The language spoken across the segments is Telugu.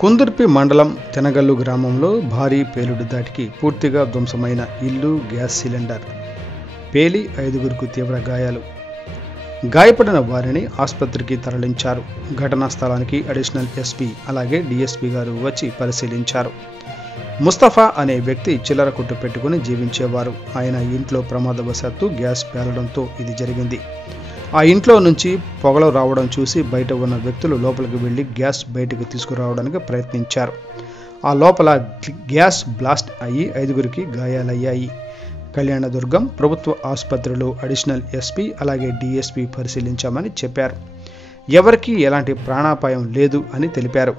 కుందుర్పి మండలం తెనగల్లు గ్రామంలో భారీ పేలుడు దాటికి పూర్తిగా ధ్వంసమైన ఇల్లు, గ్యాస్ సిలిండర్ పేలి 5గురికి తీవ్ర గాయాలు. గాయపడిన వారిని ఆసుపత్రికి తరలించారు. ఘటనా స్థలానికి అడిషనల్ ఎస్పీ అలాగే డీఎస్పీ గారు వచ్చి పరిశీలించారు. ముస్తఫా అనే వ్యక్తి చిల్లర కొట్టు పెట్టుకుని జీవించేవారు. ఆయన ఇంట్లో ప్రమాదవశాత్తు గ్యాస్ పేలడంతో ఇది జరిగింది. ఆ ఇంట్లో నుంచి పొగలు రావడం చూసి బయట ఉన్న వ్యక్తులు లోపలికి వెళ్లి గ్యాస్ బయటకు తీసుకురావడానికి ప్రయత్నించారు. ఆ లోపల గ్యాస్ బ్లాస్ట్ అయ్యి 5గురికి గాయాలయ్యాయి. కళ్యాణదుర్గం ప్రభుత్వ ఆసుపత్రిలో అడిషనల్ ఎస్పీ అలాగే డీఎస్పీ పరిశీలించామని చెప్పారు. ఎవరికీ ఎలాంటి ప్రాణాపాయం లేదు అని తెలిపారు.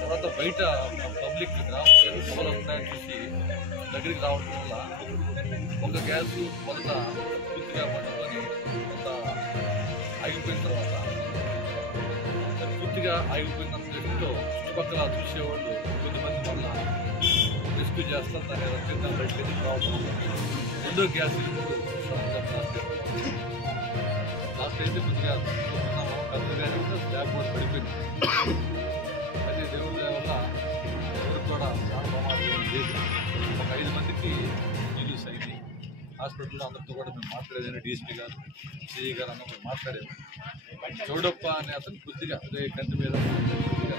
తర్వాత బయట పబ్లిక్ పొగలు వస్తున్నాయని చూసి దగ్గరికి రావడం వల్ల ఒక గ్యాస్ మొదట పూర్తిగా పట్టుకొని కొంత ఆగిపోయిన తర్వాత పూర్తిగా ఆగిపోయిన దృష్టితో చుట్టుపక్కల చూసేవాళ్ళు కొద్దిమంది వల్ల రెస్క్యూ చేస్తారు. దాని రక్షణ బయటకి రావడం వల్ల రెండో గ్యాస్ లాస్ట్ అయితే కొద్దిగా పెద్దగా స్లాబ్ కూడా పడిపోయింది. అదే దేవుడి వల్ల ఎవరికి కూడా ప్రాణ ప్రమాదం లేదు. ఒక 5 మందికి రిలీజ్ అయింది. హాస్పిటల్లో అందరితో కూడా మేము మాట్లాడేది, డీఎస్పీ గారు, సిఐ గారు అందరూ మాట్లాడేది. చౌడప్ప అనే అతను కొద్దిగా అదే కంటి మీద కొద్దిగా